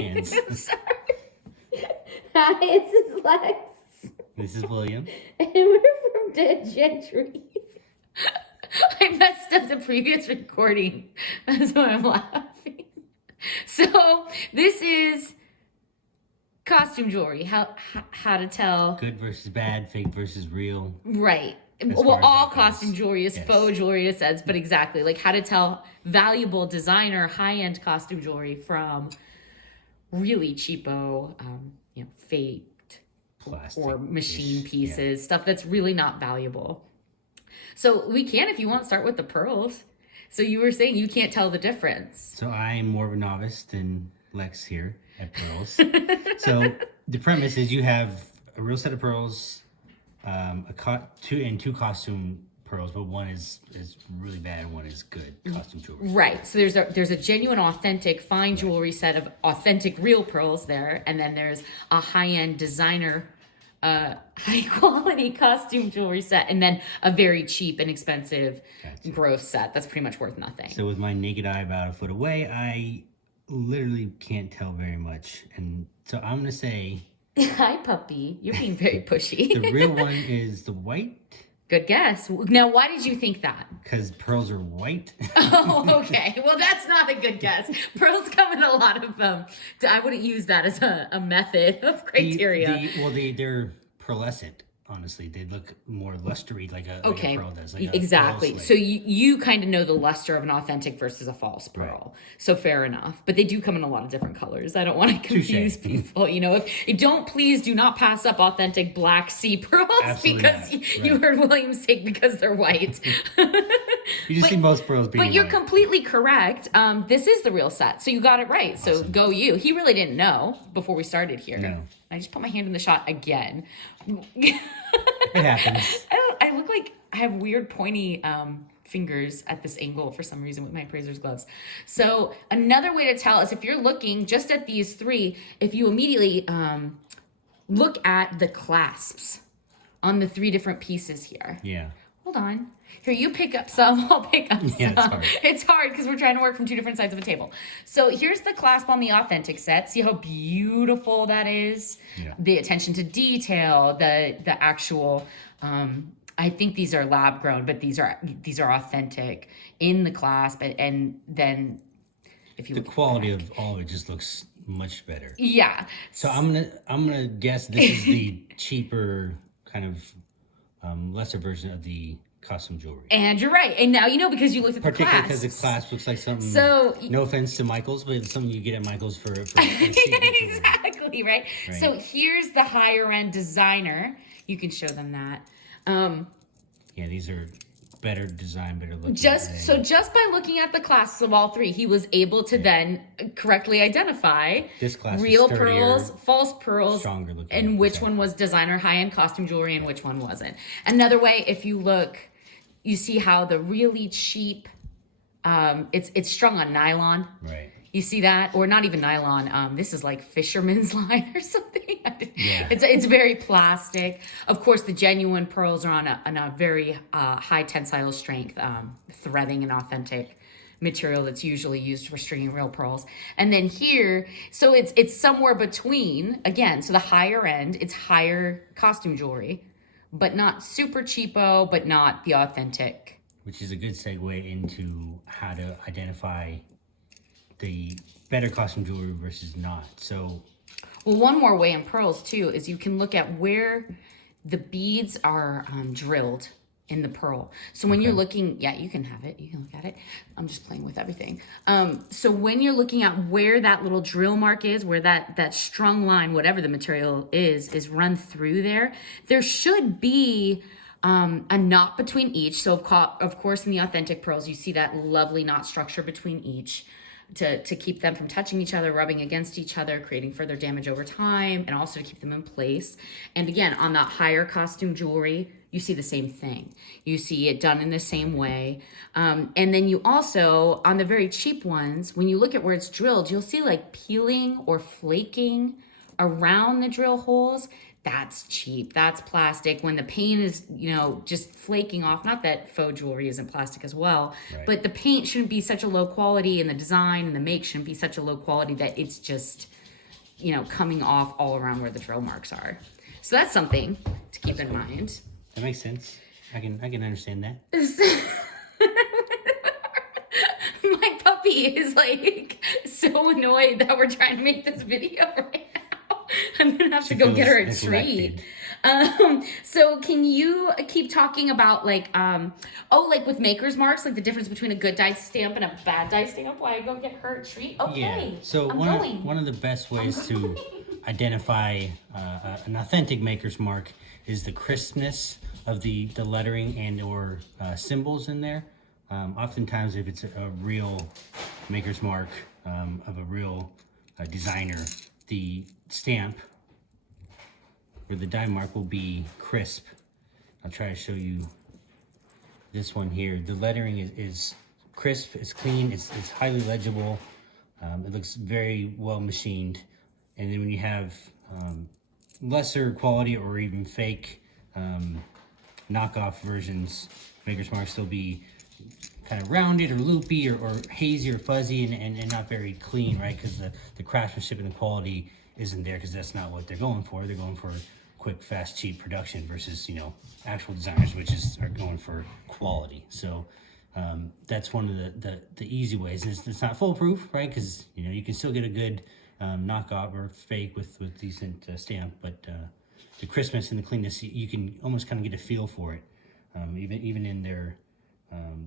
hands. Sorry. Hi, this is Lex. This is William. And we're from Dead Gentry. I messed up the previous recording. That's why I'm laughing. So this is costume jewelry. How to tell Good versus bad, fake versus real. right. As Well, far as all that costume goes. jewelry is Yes. faux jewelry in a sense, but exactly like how to tell valuable designer high-end costume jewelry from really cheapo, faked Plastic or machine ish, pieces, stuff that's really not valuable. So we can, if you want, start with the pearls. So you were saying you can't tell the difference. So I'm more of a novice than Lex here at pearls. So the premise is you have a real set of pearls, two costume pearls, but one is really bad and one is good costume jewelry. Right. So there's a genuine, authentic, fine jewelry set of authentic, real pearls there, and then there's a high-end designer, high quality costume jewelry set, and then a very cheap and expensive gross set that's pretty much worth nothing. So with my naked eye about a foot away, I literally can't tell very much, and so I'm gonna say Hi, puppy. You're being very pushy. the real one is the white. Good guess. Now, why did you think that? Because pearls are white. Oh, okay. Well, that's not a good guess. Pearls come in a lot of I wouldn't use that as a method of criteria. They're pearlescent. Honestly, they look more lustery, like a pearl does. Like exactly. So you kind of know the luster of an authentic versus a false pearl. Right. So fair enough. But they do come in a lot of different colors. I don't want to confuse people. Please do not pass up authentic black sea pearls. Absolutely because you heard William say because they're white. You just see most pearls being But you're white. completely correct. This is the real set. So you got it right. Awesome. So go you. He really didn't know before we started here. No. I just put my hand in the shot again. It happens. I look like I have weird pointy fingers at this angle for some reason with my appraiser's gloves. So another way to tell is if you're looking just at these three, if you immediately look at the clasps on the three different pieces here. Yeah. Hold on. Here, you pick up some, I'll pick up some. Hard. It's hard because we're trying to work from two different sides of a table. So here's the clasp on the authentic set. See how beautiful that is? Yeah. The attention to detail, the actual, I think these are lab grown, but these are authentic in the clasp. And then if you the quality of all of it just looks much better. Yeah. So I'm gonna guess this is the cheaper kind of lesser version of the costume jewelry. And you're right. And now you know because you looked at the clasp. Particularly because the clasp looks like something, no offense to Michael's, but it's something you get at Michael's for exactly, right? So here's the higher end designer. You can show them that. Yeah, these are better design, better looking. Just by looking at the clasps of all three, he was able to then correctly identify this clasp real is sturdier, pearls, false pearls, stronger looking, and which one was designer high-end costume jewelry and which one wasn't. Another way, if you look, you see how the really cheap, it's strung on nylon. Right. You see that? Or not even nylon. This is like fisherman's line or something. Yeah. It's very plastic. Of course, the genuine pearls are on a very high tensile strength, threading and authentic material that's usually used for stringing real pearls. And then here, so it's somewhere between, again, so the higher end, it's higher costume jewelry, but not super cheapo, but not the authentic. Which is a good segue into how to identify the better costume jewelry versus not. So, well, one more way in pearls too is you can look at where the beads are drilled in the pearl. So when you're looking, yeah, you can have it. You can look at it. I'm just playing with everything. So when you're looking at where that little drill mark is, where that strung line, whatever the material is run through there, there should be a knot between each. So of course, in the authentic pearls, you see that lovely knot structure between each. To keep them from touching each other, rubbing against each other, creating further damage over time, and also to keep them in place. And again, on the higher costume jewelry, you see the same thing. You see it done in the same way. And then you also, on the very cheap ones, when you look at where it's drilled, you'll see like peeling or flaking around the drill holes. That's cheap. That's plastic. When the paint is, just flaking off, not that faux jewelry isn't plastic as well, but the paint shouldn't be such a low quality and the design and the make shouldn't be such a low quality that it's just you know, coming off all around where the drill marks are. So that's something to keep in mind. That makes sense. I can understand that. My puppy is like so annoyed that we're trying to make this video right now. I'm gonna have to go get her a treat. So can you keep talking about like, like with maker's marks, like the difference between a good die stamp and a bad die stamp while I go get her a treat? Okay. Yeah. So one of the best ways to identify an authentic maker's mark is the crispness of the lettering and or symbols in there. Oftentimes, if it's a real maker's mark of a real designer, the stamp or the die mark will be crisp. I'll try to show you this one here. The lettering is crisp, it's clean, it's highly legible. It looks very well machined. And then when you have lesser quality or even fake knockoff versions, maker's marks will be kind of rounded or loopy or hazy or fuzzy and not very clean, right? Because the craftsmanship and the quality isn't there, because that's not what they're going for. They're going for quick, fast, cheap production versus, you know, actual designers, which are going for quality. So that's one of the easy ways. It's not foolproof, right? Because, you know, you can still get a good knockoff or fake with decent stamp, but the crispness and the cleanness, you can almost kind of get a feel for it. Even in their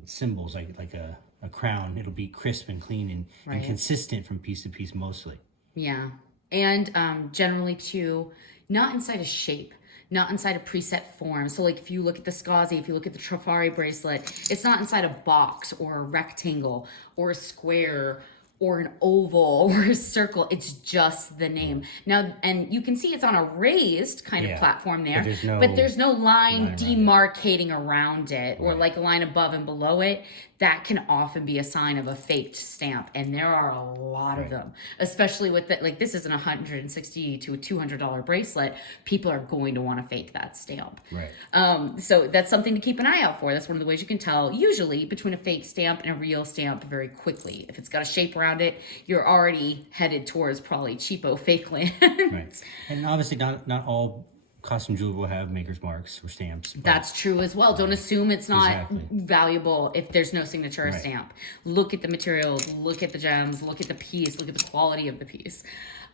symbols, like a crown, it'll be crisp and clean and consistent from piece to piece mostly. Yeah. And generally too, not inside a shape, not inside a preset form. So like if you look at the Skazi, if you look at the Trifari bracelet, it's not inside a box or a rectangle or a square or an oval or a circle. It's just the name. Now, and you can see it's on a raised kind of platform there, but there's no line demarcating around it or like a line above and below it. That can often be a sign of a faked stamp, and there are a lot of them, especially with the, like, this is an $160 to a $200 bracelet. People are going to want to fake that stamp. Right. So that's something to keep an eye out for. That's one of the ways you can tell, usually, between a fake stamp and a real stamp very quickly. If it's got a shape around it, you're already headed towards probably cheapo fake land. Right. And obviously not all costume jewelry will have maker's marks or stamps. That's true as well. Don't assume it's not valuable if there's no signature or stamp. Look at the materials, look at the gems, look at the piece, look at the quality of the piece.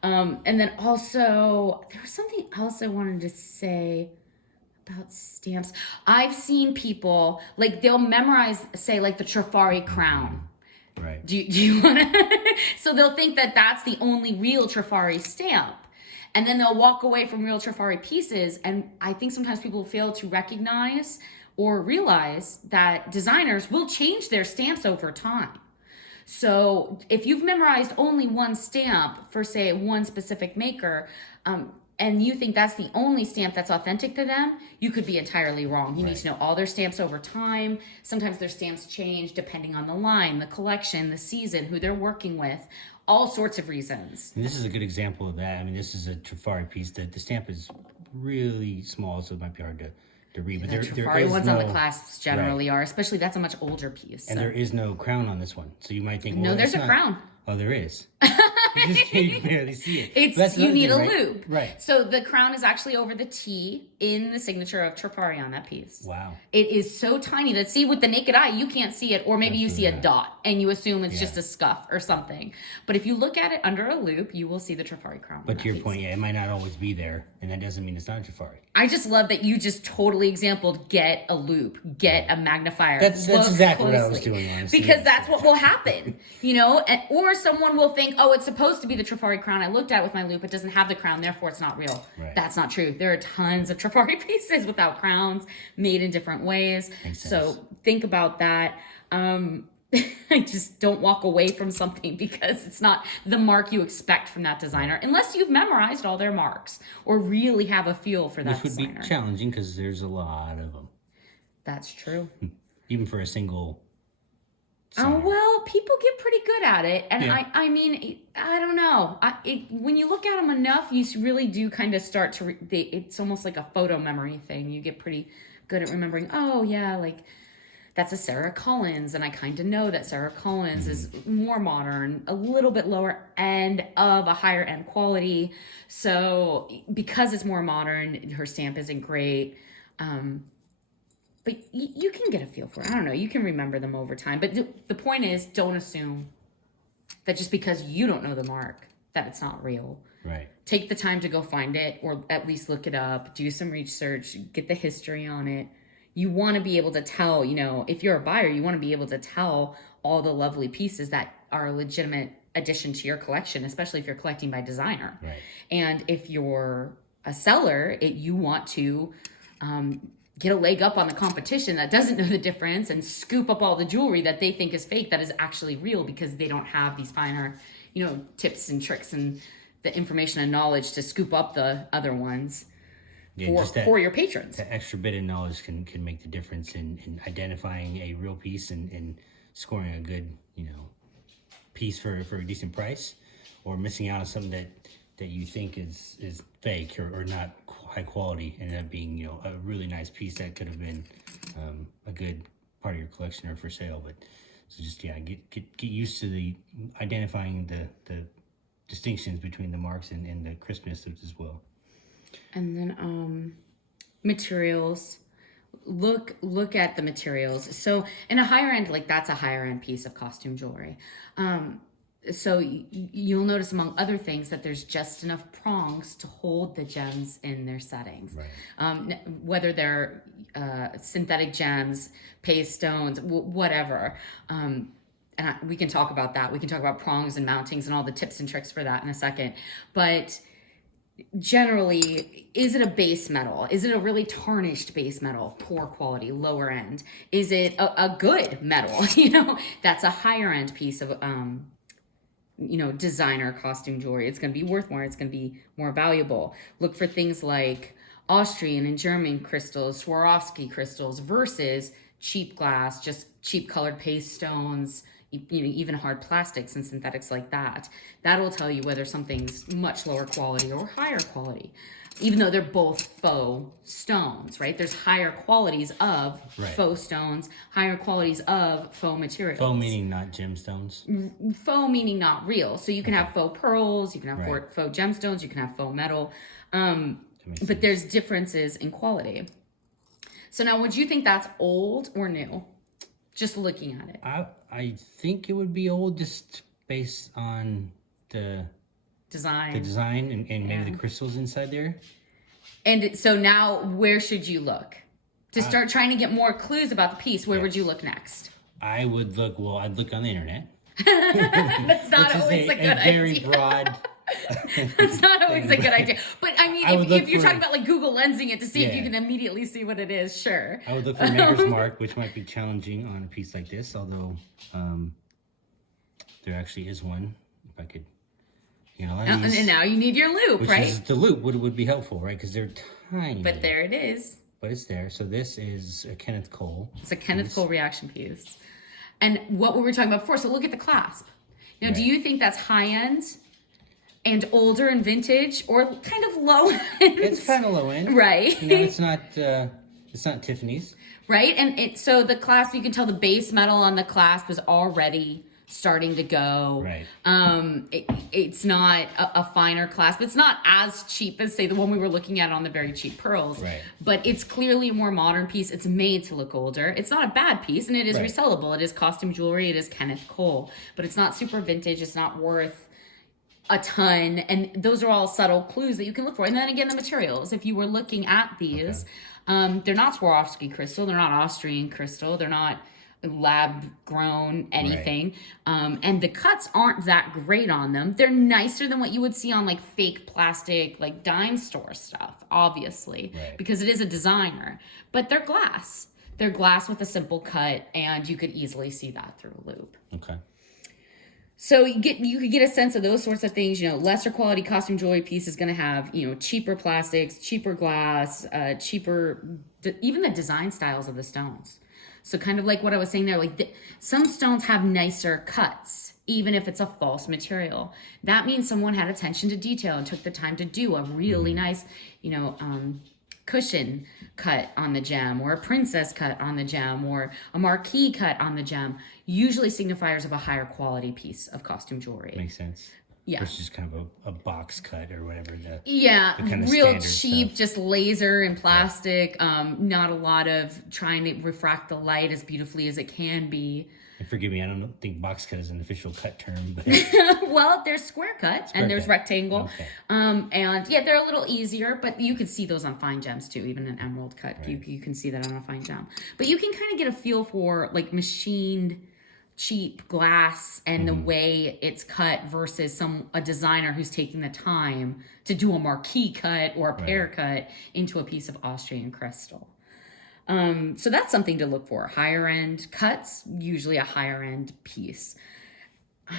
And then also, there was something else I wanted to say about stamps. I've seen people, like, they'll memorize, say, like the Trifari crown. Right. Do you want to? So they'll think that that's the only real Trifari stamp. And then they'll walk away from real Trifari pieces. And I think sometimes people fail to recognize or realize that designers will change their stamps over time. So if you've memorized only one stamp for, say, one specific maker, and you think that's the only stamp that's authentic to them, you could be entirely wrong. You need to know all their stamps over time. Sometimes their stamps change depending on the line, the collection, the season, who they're working with. All sorts of reasons. And this is a good example of that. I mean, this is a Trifari piece. The stamp is really small, so it might be hard to read. But The Trifari ones on the clasps generally are, especially that's a much older piece. And there is no crown on this one. So you might think, well, no, there's a crown. Oh, there is. You can barely see it. You need a loop. Right. So the crown is actually over the T in the signature of Trifari on that piece. Wow. It is so tiny that, see, with the naked eye, you can't see it, or maybe you see a dot and you assume it's just a scuff or something. But if you look at it under a loop, you will see the Trifari crown. But to your point, it might not always be there, and that doesn't mean it's not a Trifari. I just love that you just totally exampled, get a loop, get a magnifier. That's exactly what I was doing, honestly. Because that's what will happen, you know? Or someone will think, oh, it's supposed to be the Trifari crown. I looked at it with my loop. It doesn't have the crown, therefore it's not real. Right. That's not true. There are tons of Trifari pieces without crowns, made in different ways. So think about that. I just don't walk away from something because it's not the mark you expect from that designer, unless you've memorized all their marks or really have a feel for that designer. Which would be challenging because there's a lot of them. That's true. Even for a single sign. Well, people get pretty good at it. And I mean, I don't know. When you look at them enough, you really do kind of start to, it's almost like a photo memory thing. You get pretty good at remembering, oh yeah, like that's a Sarah Collins, and I kind of know that Sarah Collins is more modern, a little bit lower end of a higher end quality. So because it's more modern, her stamp isn't great. But you can get a feel for it. I don't know. You can remember them over time. But the point is, don't assume that just because you don't know the mark, that it's not real. Right. Take the time to go find it, or at least look it up, do some research, get the history on it. You want to be able to tell, if you're a buyer, you want to be able to tell all the lovely pieces that are a legitimate addition to your collection, especially if you're collecting by designer. Right. And if you're a seller, you want to get a leg up on the competition that doesn't know the difference and scoop up all the jewelry that they think is fake that is actually real, because they don't have these finer, tips and tricks and the information and knowledge to scoop up the other ones. Yeah, for your patrons. That extra bit of knowledge can make the difference in identifying a real piece and scoring a good, piece for a decent price, or missing out on something that you think is fake or not high quality, and end up being, a really nice piece that could have been a good part of your collection or for sale. But so just, get used to the identifying the distinctions between the marks and the crispness as well. And then materials. Look at the materials. So in a higher end, that's a higher end piece of costume jewelry. So you'll notice, among other things, that there's just enough prongs to hold the gems in their settings. Right. Whether they're synthetic gems, paste stones, whatever. And we can talk about that. We can talk about prongs and mountings and all the tips and tricks for that in a second. But generally, is it a base metal? Is it a really tarnished base metal, poor quality, lower end? Is it a good metal? That's a higher end piece of designer costume jewelry. It's going to be worth more. It's going to be more valuable. Look for things like Austrian and German crystals, Swarovski crystals, versus cheap glass, just cheap colored paste stones, even hard plastics and synthetics like that. That'll tell you whether something's much lower quality or higher quality, even though they're both faux stones, right? There's higher qualities of faux stones, higher qualities of faux materials. Faux meaning not gemstones? Faux meaning not real. So you can have faux pearls, you can have faux gemstones, you can have faux metal, but there's differences in quality. So now, would you think that's old or new? Just looking at it. I think it would be old, just based on the design and maybe the crystals inside there. And so now, where should you look to start trying to get more clues about the piece? Where would you look next? I'd look on the internet. That's not always a good idea. Very broad. That's not always a good idea. But I mean, if you're talking about Google lensing it to see if you can immediately see what it is, sure. I would look for Maker's Mark, which might be challenging on a piece like this, although there actually is one. If I could, and now you need your loop, right? Is the loop would be helpful, right? Because they're tiny. But there it is. But it's there. So this is a Kenneth Cole. It's a Kenneth Cole reaction piece. And what we were talking about before, so look at the clasp. Do you think that's high end and older and vintage, or kind of low end? It's kind of low end. Right. It's not Tiffany's. Right. And so the clasp, you can tell the base metal on the clasp was already starting to go. Right. It's not a finer clasp. It's not as cheap as, say, the one we were looking at on the very cheap pearls. Right. But it's clearly a more modern piece. It's made to look older. It's not a bad piece, and it is resellable. It is costume jewelry. It is Kenneth Cole. But it's not super vintage. It's not worth a ton. And those are all subtle clues that you can look for. And then again, the materials. If you were looking at these, they're not Swarovski crystal. They're not Austrian crystal. They're not lab grown anything. And the cuts aren't that great on them. They're nicer than what you would see on fake plastic, dime store stuff, obviously, because it is a designer. But they're glass. They're glass with a simple cut, and you could easily see that through a loop. Okay. So you could get a sense of those sorts of things. Lesser quality costume jewelry piece is going to have, cheaper plastics, cheaper glass, cheaper, even the design styles of the stones. So kind of like what I was saying there, some stones have nicer cuts, even if it's a false material. That means someone had attention to detail and took the time to do a really nice, cushion cut on the gem, or a princess cut on the gem, or a marquee cut on the gem, usually signifiers of a higher quality piece of costume jewelry. Makes sense. Yeah. Versus kind of a box cut or whatever. Yeah, the kind of real cheap, stuff. just laser and plastic. Not a lot of trying to refract the light as beautifully as it can be. And forgive me, I don't think box cut is an official cut term, but Well, there's square cut and there's rectangle. Okay. And yeah, they're a little easier, but you can see those on fine gems too, even an emerald cut. Right. You can see that on a fine gem. But you can kind of get a feel for like machined cheap glass and the way it's cut versus a designer who's taking the time to do a marquee cut or a pear cut into a piece of Austrian crystal. So that's something to look for. Higher end cuts, usually a higher end piece.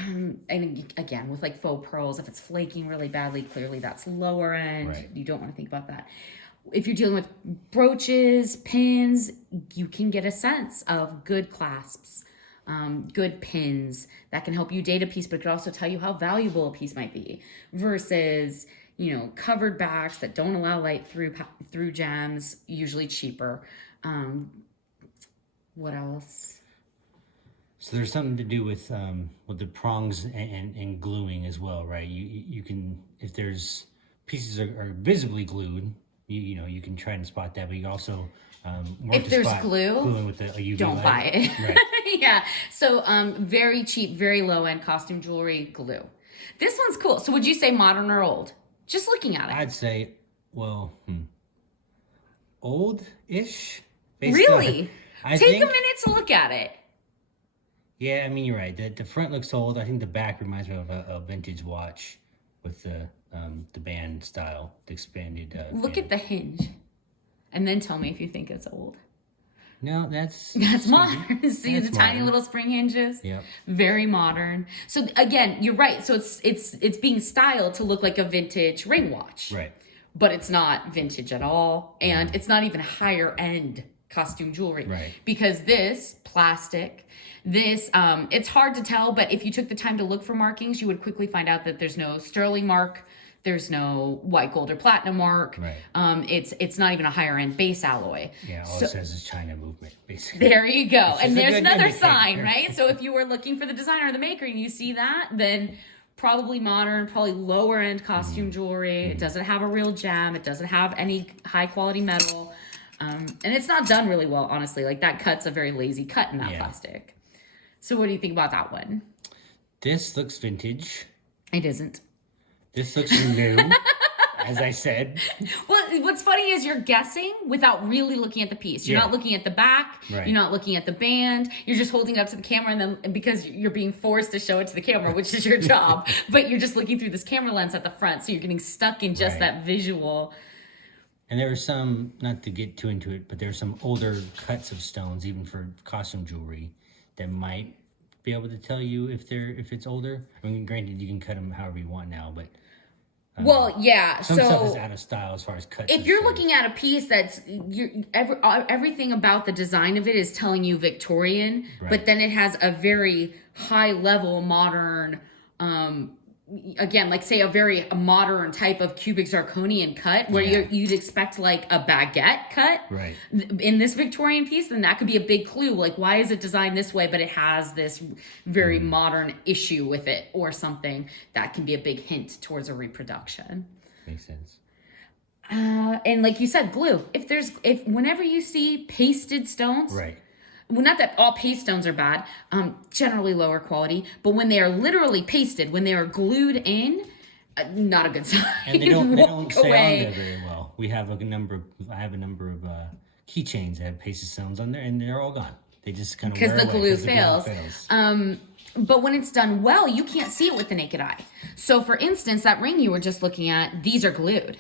And again, with like faux pearls, if it's flaking really badly, clearly that's lower end. Right. You don't want to think about that. If you're dealing with brooches, pins, you can get a sense of good clasps, good pins that can help you date a piece, but it could also tell you how valuable a piece might be versus, covered backs that don't allow light through gems, usually cheaper. What else? So there's something to do with the prongs and gluing as well, right? You can, if there's pieces are visibly glued, you can try and spot that, but you also if there's glue, with a UV don't light. buy it. Right. Yeah. So very cheap, very low end costume jewelry glue. This one's cool. So would you say modern or old? Just looking at it. I'd say, old-ish. Really? I Take think, a minute to look at it. Yeah, I mean, you're right. The front looks old. I think the back reminds me of a vintage watch with the band style, the expanded. Look at the hinge, and then tell me if you think it's old. No, that's modern. See that's the tiny modern. little spring hinges. Yep. Very modern. So again, you're right. So it's being styled to look like a vintage ring watch. Right. But it's not vintage at all, and it's not even higher end costume jewelry. Right. Because this plastic, it's hard to tell, but if you took the time to look for markings, you would quickly find out that there's no sterling mark, there's no white gold or platinum mark. Right. It's not even a higher end base alloy. Yeah, all it says is China movement, basically. There you go. And there's good another indicator. sign, right? So if you were looking for the designer or the maker and you see that, then probably modern, probably lower end costume jewelry. It doesn't have a real gem. It doesn't have any high quality metal. And it's not done really well, honestly. Like that cut's a very lazy cut in that plastic. So what do you think about that one? This looks vintage. It isn't. This looks new, as I said. Well, what's funny is you're guessing without really looking at the piece. You're not looking at the back. Right. You're not looking at the band. You're just holding it up to the camera, and then because you're being forced to show it to the camera, which is your job, but you're just looking through this camera lens at the front, so you're getting stuck in just that visual. And there were some, not to get too into it, but there are some older cuts of stones, even for costume jewelry, that might be able to tell you if it's older. I mean, granted, you can cut them however you want now, but Well, yeah. some so stuff is out of style as far as cuts. if you're looking at a piece that's everything about the design of it is telling you Victorian, but then it has a very high level modern, again, like say a modern type of cubic zirconian cut where you'd expect like a baguette cut in this Victorian piece, then that could be a big clue. Like, why is it designed this way, but it has this very modern issue with it or something that can be a big hint towards a reproduction. Makes sense. And like you said, glue. If whenever you see pasted stones, well, not that all paste stones are bad, generally lower quality, but when they are literally pasted, when they are glued in, not a good sign. And they don't stay on there very well. I have a number of keychains that have pasted stones on there, and they're all gone. They just kind of wear away because the glue fails. But when it's done well, you can't see it with the naked eye. So for instance, that ring you were just looking at, these are glued.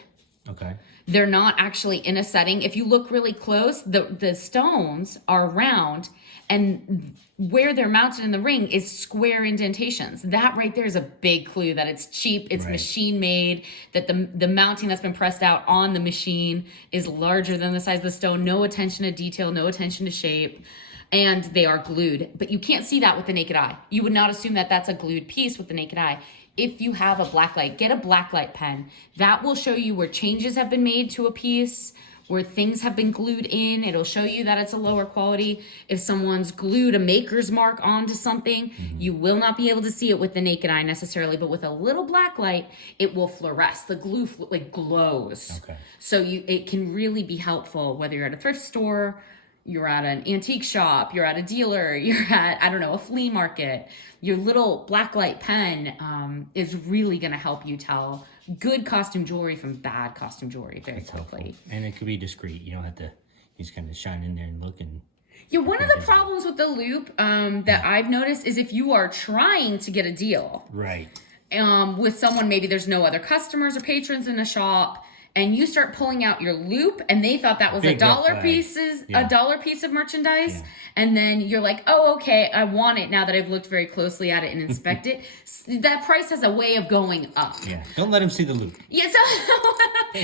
Okay. They're not actually in a setting. If you look really close, the stones are round, and where they're mounted in the ring is square indentations. That right there is a big clue that it's cheap, it's machine made, that the mounting that's been pressed out on the machine is larger than the size of the stone. No attention to detail, no attention to shape, and they are glued. But you can't see that with the naked eye. You would not assume that that's a glued piece with the naked eye. If you have a blacklight, get a blacklight pen. That will show you where changes have been made to a piece where things have been glued in. It'll show you that it's a lower quality. If someone's glued a maker's mark onto something, you will not be able to see it with the naked eye necessarily, but with a little black light, it will fluoresce. The glue like glows. Okay. So it can really be helpful whether you're at a thrift store, you're at an antique shop, you're at a dealer, you're at, I don't know, a flea market. Your little black light pen is really going to help you tell good costume jewelry from bad costume jewelry very quickly. And it could be discreet. You don't have to, you just kind of shine in there and look. And yeah, one of the problems with the loop that I've noticed is if you are trying to get a deal. Right. With someone, maybe there's no other customers or patrons in the shop, and you start pulling out your loop, and they thought that was a dollar piece of merchandise, and then you're like, oh, okay, I want it now that I've looked very closely at it and inspected. That price has a way of going up. Yeah, don't let them see the loop. Yeah,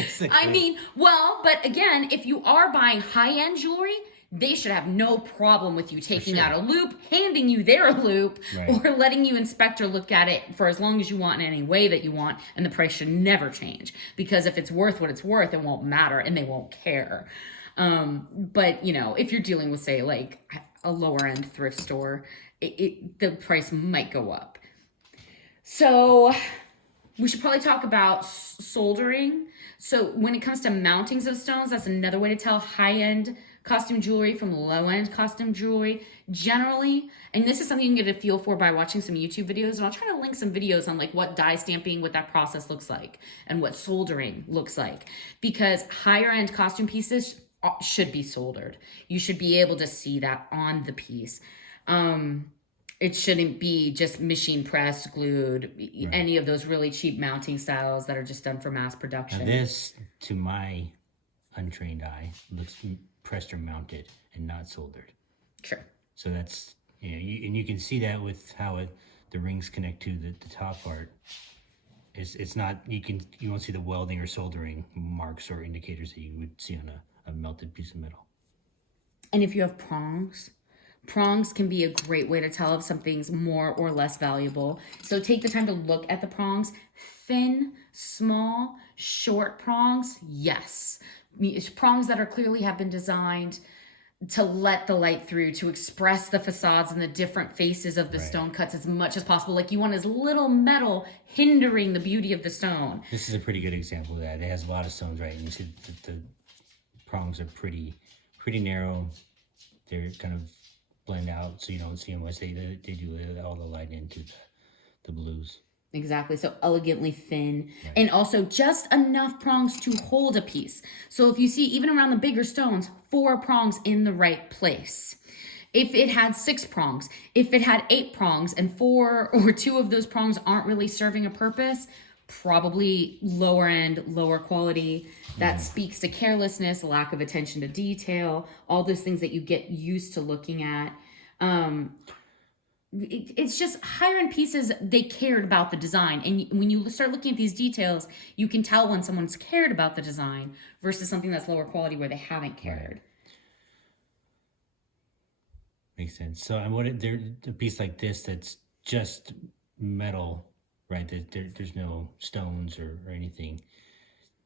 so I mean, well, but again, if you are buying high-end jewelry, they should have no problem with you taking out a loop, handing you their loop, or letting you inspect or look at it for as long as you want in any way that you want, and the price should never change. Because if it's worth what it's worth, it won't matter, and they won't care. But, you know, if you're dealing with, say, like a lower-end thrift store, the price might go up. So we should probably talk about soldering. So when it comes to mountings of stones, that's another way to tell high-end costume jewelry from low-end costume jewelry generally. And this is something you can get a feel for by watching some YouTube videos. And I'll try to link some videos on like what dye stamping, what that process looks like, and what soldering looks like. Because higher-end costume pieces should be soldered. You should be able to see that on the piece. It shouldn't be just machine pressed, glued, any of those really cheap mounting styles that are just done for mass production. Now this, to my untrained eye, looks pressed or mounted and not soldered. Sure. So that's, you know, and you can see that with how the rings connect to the top part. It's not, you won't see the welding or soldering marks or indicators that you would see on a melted piece of metal. And if you have prongs can be a great way to tell if something's more or less valuable. So take the time to look at the prongs. Thin, small, short prongs, yes. Prongs that are clearly have been designed to let the light through, to express the facades and the different faces of the stone cuts as much as possible. Like you want as little metal hindering the beauty of the stone. This is a pretty good example of that. It has a lot of stones, right? And you see the prongs are pretty narrow. They're kind of blend out, so you don't see them unless they do all the light into the blues. Exactly. So elegantly thin, and also just enough prongs to hold a piece. So if you see, even around the bigger stones, 4 prongs in the right place. If it had 6 prongs, if it had 8 prongs, and 4 or 2 of those prongs aren't really serving a purpose, probably lower end, lower quality. That speaks to carelessness, lack of attention to detail, all those things that you get used to looking at. It's just higher end pieces, they cared about the design. And when you start looking at these details, you can tell when someone's cared about the design versus something that's lower quality where they haven't cared. Makes sense. So, and a piece like this that's just metal, right? There's no stones or anything.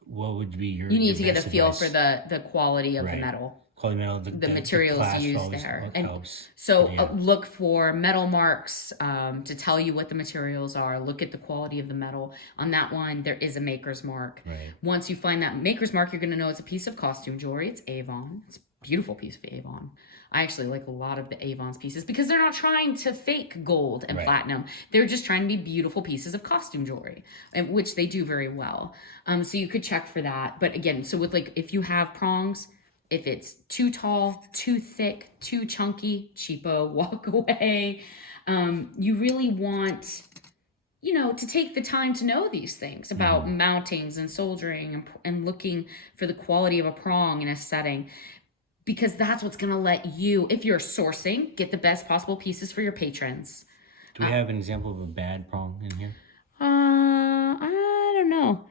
What would be your? You need to get a best feel advice? for the quality of the metal. Quality metal, the materials used there. And helps. so look for metal marks to tell you what the materials are. Look at the quality of the metal. On that one, there is a maker's mark. Right. Once you find that maker's mark, you're going to know it's a piece of costume jewelry. It's Avon. It's a beautiful piece of Avon. I actually like a lot of the Avon's pieces because they're not trying to fake gold and platinum. They're just trying to be beautiful pieces of costume jewelry, which they do very well. So you could check for that. But again, so with like, if you have prongs, if it's too tall, too thick, too chunky, cheapo, walk away. You really want, to take the time to know these things about mountings and soldering and looking for the quality of a prong in a setting. Because that's what's going to let you, if you're sourcing, get the best possible pieces for your patrons. Do we have an example of a bad prong in here? I don't know.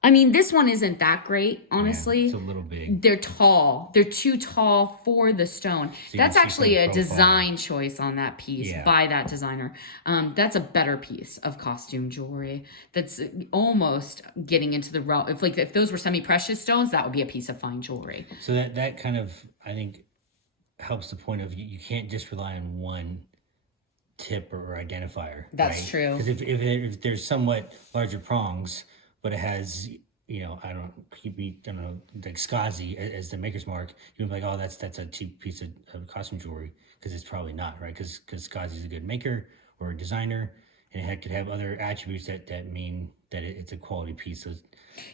I mean, this one isn't that great, Yeah, honestly. it's a little big. They're tall. They're too tall for the stone. you That's can see actually from a the profile. design choice on that piece Yeah. by that designer. That's a better piece of costume jewelry. That's almost getting into the realm. If those were semi-precious stones, that would be a piece of fine jewelry. So that kind of, I think, helps the point of you can't just rely on one tip or identifier. That's right? true. Because if there's somewhat larger prongs, but it has, I don't know, like SCSI as the maker's mark, you'd be like, oh, that's a cheap piece of costume jewelry, because it's probably not, right? Because SCSI is a good maker or a designer, and it could have other attributes that mean that it's a quality piece. So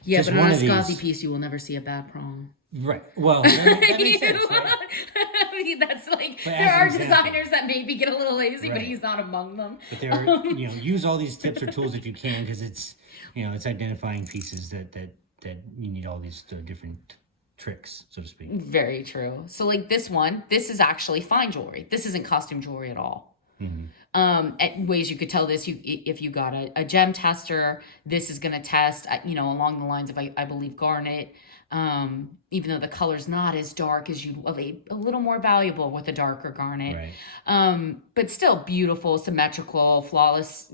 Yeah, just but on one a of these- SCSI piece, you will never see a bad prong. right. Well, that makes sense, right? I mean, that's like, But there as are an example. designers that maybe get a little lazy, but Right. he's not among them. But there are, use all these tips or tools if you can, because it's, it's identifying pieces that you need all these different tricks, so to speak. Very true. So like this is actually fine jewelry. This isn't costume jewelry at all. At ways you could tell this, if you got a gem tester, this is going to test, along the lines of, I believe, garnet. Even though the color's not as dark as a little more valuable with a darker garnet. Right. But still beautiful, symmetrical, flawless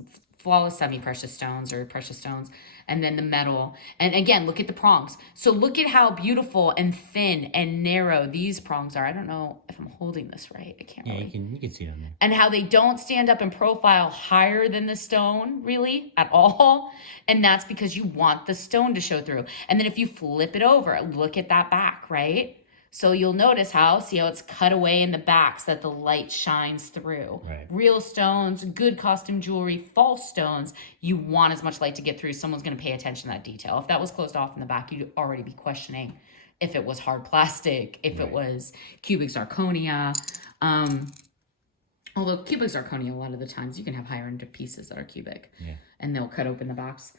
semi-precious stones or precious stones. And then the metal. And again, look at the prongs. So look at how beautiful and thin and narrow these prongs are. I don't know if I'm holding this right. I can't really. You can see it on there. And how they don't stand up in profile higher than the stone, really, at all. And that's because you want the stone to show through. And then if you flip it over, look at that back, right? So you'll notice see how it's cut away in the back so that the light shines through. Right. Real stones, good costume jewelry, false stones, you want as much light to get through. Someone's going to pay attention to that detail. If that was closed off in the back, you'd already be questioning if it was hard plastic, if it was cubic zirconia. Although cubic zirconia, a lot of the times you can have higher end pieces that are cubic, and they'll cut open the box.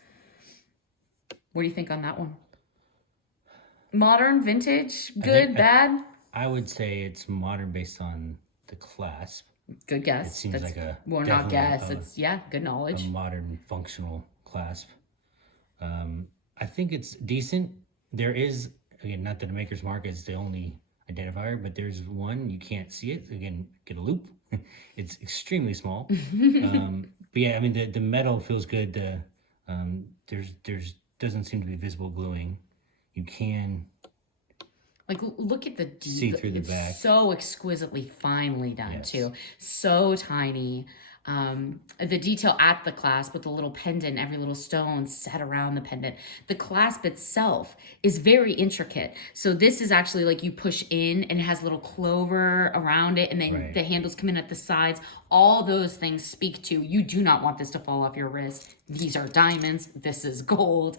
What do you think on that one? Modern, vintage, good, bad? I would say it's modern based on the clasp. Good guess. It seems like well, not guess. It's good knowledge. A modern functional clasp. I think it's decent. There is, again, not that the maker's mark is the only identifier, but there's one, you can't see it. Again, get a loop. It's extremely small. But yeah, I mean, the metal feels good. There's doesn't seem to be visible gluing. You can look at the see through the back. So exquisitely finely done too. So tiny. The detail at the clasp with the little pendant, every little stone set around the pendant. The clasp itself is very intricate. So this is actually like you push in and it has little clover around it, and then the handles come in at the sides. All those things speak to, you do not want this to fall off your wrist. These are diamonds. This is gold.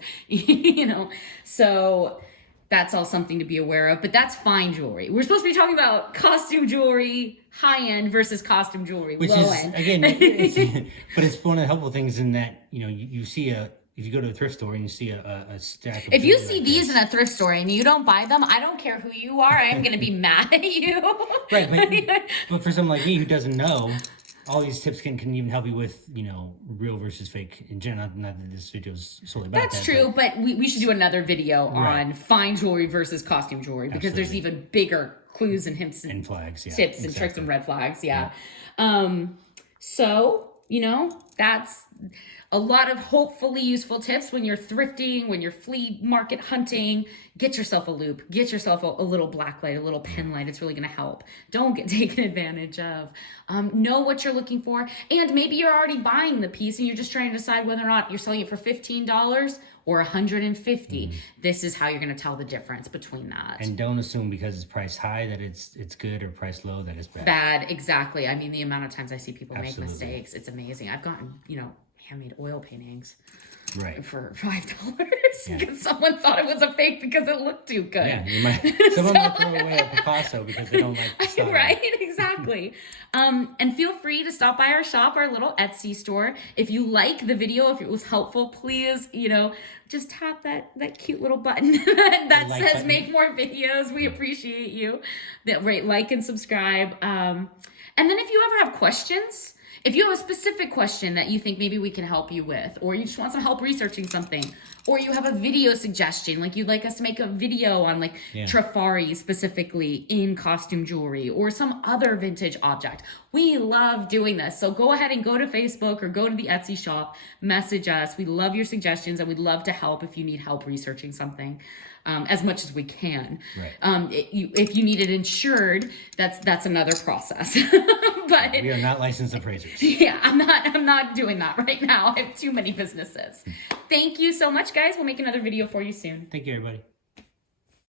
So that's all something to be aware of, but that's fine jewelry. We're supposed to be talking about costume jewelry, high end versus costume jewelry, which low is, end. Again, but it's one of the helpful things in that, you see if you go to a thrift store and you see a stack of if you jewelry see like these this, in a thrift store and you don't buy them, I don't care who you are, I am going to be mad at you. Right, but for someone like me who doesn't know, all these tips can even help you with, real versus fake in general. Not that this video is solely about That's true, but we should do another video on fine jewelry versus costume jewelry, because there's even bigger clues and hints and flags, tips and tricks and red flags, So, that's a lot of hopefully useful tips when you're thrifting, when you're flea market hunting. Get yourself a loop, get yourself a little black light, a little pen light. It's really going to help. Don't get taken advantage of. Know what you're looking for. And maybe you're already buying the piece and you're just trying to decide whether or not you're selling it for $15 or $150. This is how you're going to tell the difference between that. And don't assume because it's priced high that it's good, or priced low that it's bad. Bad, exactly. I mean, the amount of times I see people make mistakes, it's amazing. I've gotten, handmade oil paintings for $5 because someone thought it was a fake because it looked too good. Yeah, someone might throw away a Picasso because they don't like the style. Right, exactly. And feel free to stop by our shop, our little Etsy store. If you like the video, if it was helpful, please, just tap that cute little button that like says button. Make more videos. We appreciate you. Rate, like, and subscribe. And then if you ever have questions, if you have a specific question that you think maybe we can help you with, or you just want some help researching something, or you have a video suggestion, like you'd like us to make a video on like Trifari specifically in costume jewelry or some other vintage object. We love doing this. So go ahead and go to Facebook or go to the Etsy shop, message us. We love your suggestions and we'd love to help if you need help researching something. As much as we can. Right. If you need it insured, that's another process. But we are not licensed appraisers. Yeah, I'm not doing that right now. I have too many businesses. Thank you so much, guys. We'll make another video for you soon. Thank you, everybody.